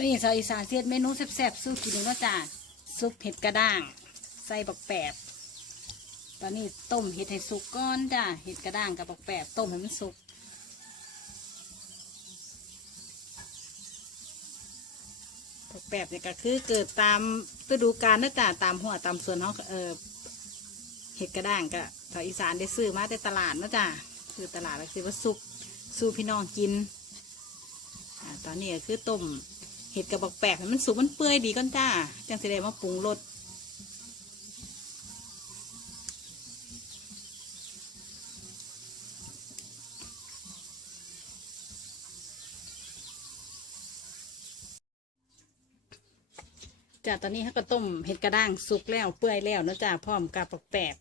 มื่อนี้สาวอีสานเสียดเมนูแซ่บๆสู้กินก็จ้าซุปเห็ดกระด้าง ใส่บักแปบ ตอนนี้ต้มเห็ดให้สุกก้อนจ้าเห็ดกระด้างกับบักแปบต้มให้มันสุกบักแปบเนี่ยก็คือเกิดตามฤดูกาลนะจ้าตามหัวตามส่วนเขาเออเห็ดกระด้างก็สาวอีสานได้ซื้อมาแต่ตลาดนะจ้าซื้อตลาดแล้วซื้อว่าสุกสู้พี่น้องกินอตอนนี้ก็คือต้ม ห็ดกับบักแปบให้มันสุกมันเปื่อยดีก่อนจ้า จังสิได้มาปรุงรสจ้าตอนนี้เขาก็ต้มเห็ดกระด้างสุกแล้วเปื่อยแล้วนะจ้าพร้อมกับบักแปบ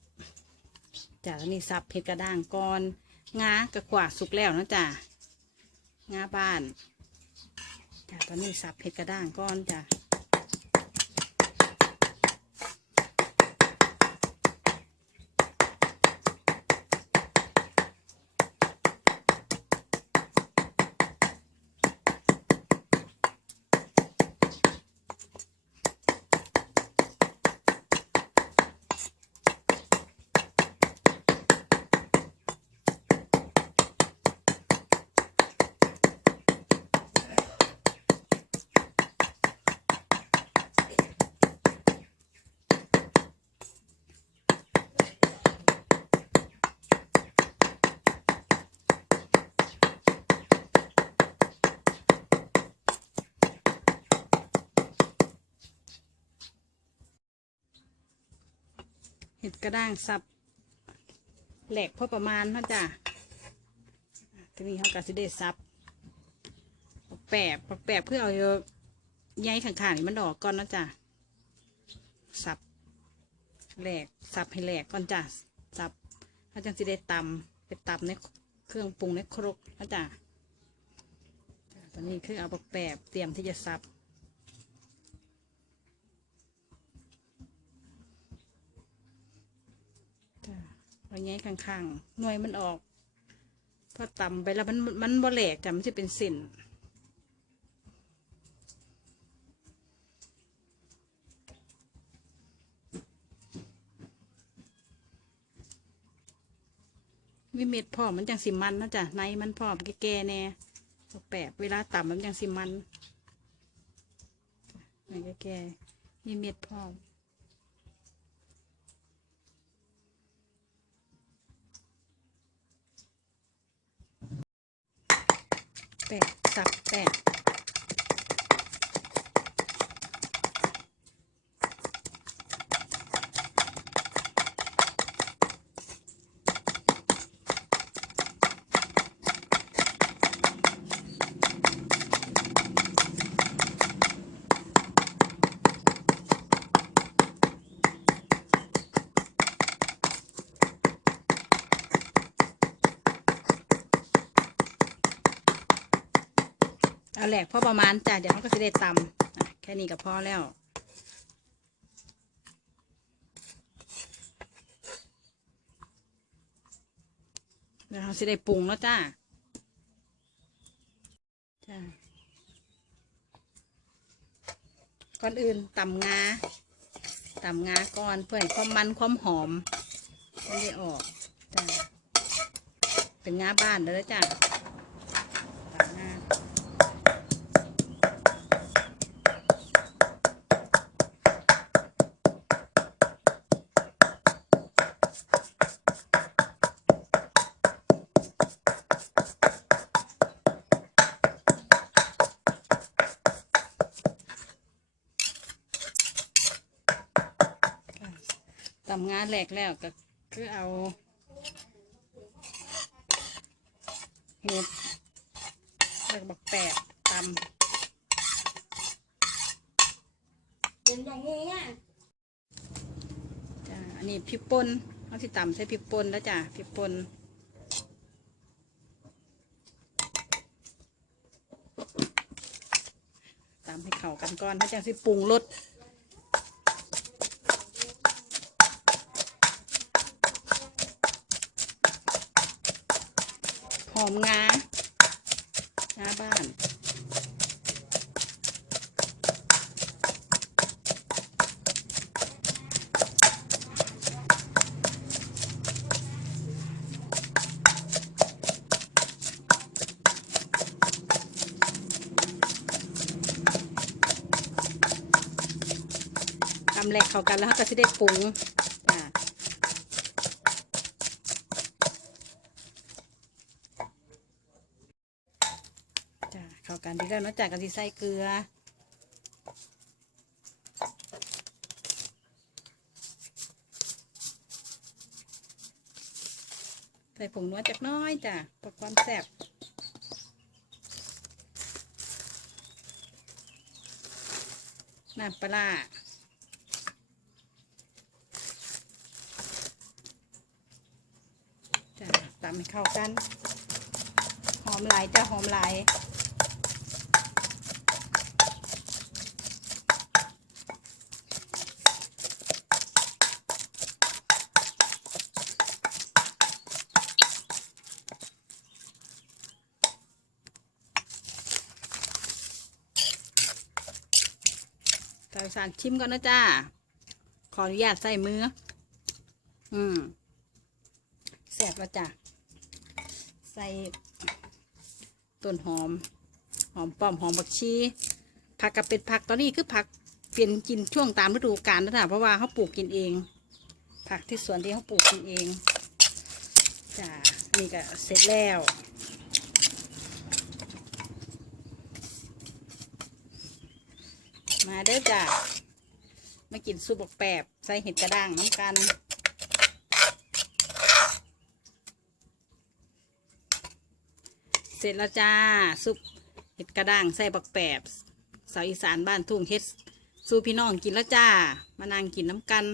จ้าตอนนี้สับเห็ดกระด้างก่อนงากระขวาสุกแล้วนะจ้างาบ้าน จ้ะตอนนี้สับเผ็ดกระด้างก้อนจ้ะ ห็ดกระด้างสับแหลกพอประมาณเนาะจ้ะทีนี้เขาก็สิได้สับแปบปักแปบเพื่อเอาใยข้างๆนี่มันออกก่อนนะจ้ะสับแหลกสับให้แหลกก่อนจ้ะสับเขาจังสิได้ตำไปตำในเครื่องปรุงในครกเนาะจ้ะตอนนี้คือเอาปแปบเตรียมที่จะสับ จ้ะเอาแง่ข้างๆหน่วยมันออก พอต่ำไปแล้วมันมันบ่แหลกจ้ะมันจะเป็นเส้นมีเม็ดพร้อมมันจังสิมันนะจ้ะในมันพร้อมแก่ๆแน่แปบเวลาต่ำมันจังสิมันในแก่ๆมีเม็ดพร้อม แปะสับแปะ แหลกพอประมาณจ้ะเดี๋ยวมันก็จะได้ตำอะแค่นี้ก็พอแล้วเดี๋ยวเราจะได้ปรุงแล้วจ้าจ้าก่อนอื่นตำงาตำงาก่อนเพื่อให้ความมันความหอมไม่ได้ออกจ้าเป็นงาบ้านเลยจ้าตำงา ทำงานแหลกแล้วก็คือเอาเห็ดแล้วก็บักแปดตเป็นอย่างงูอะำจ้าอันนี้พริกป่นเอาที่ตำใส่พริกป่นแล้วจ้ะพริกป่นตำให้เข้ากันก่อนถ้าจังสิปรุงรส อมงาชน้าบ้าน ทำแหลกเข้ากันแล้วก็จะได้ปรุง กันดีแล้วเนาะจ้ะกันที่ใส่เกลือใส่ผงนัวจักน้อยจ้ะเพื่อความแซ่บน้ำปลาร้าจ้ะตำให้เข้ากัน หอมหลายจ้ะหอมหลายาวอีสารชิมก่อนนะจ้า ขออนุญาตใส่มือ อืมแซ่บแล้วจ้ะ ใส่ต้นหอม หอมป้อมหอมบักชีผักกับเป็นผักตอนนี้คือผักเปลี่ยนกินช่วงตามฤดูกาลนะจ๊ะเพราะว่าเขาปลูกกินเอง ผักที่สวนที่เขาปลูกกินเองจ้ะนี่ก็เสร็จแล้ว มาเด้อจ้ะมากินซุปบกแปบใส่เห็ดกระด้างน้ำกันเสร็จแล้วจ้าซุปเห็ดกระด้างใส่บักแปบสาวอีสานบ้านทุ่งเฮ็ดสู่พี่น้องกินแล้วจ้ามานางกินน้ำกัน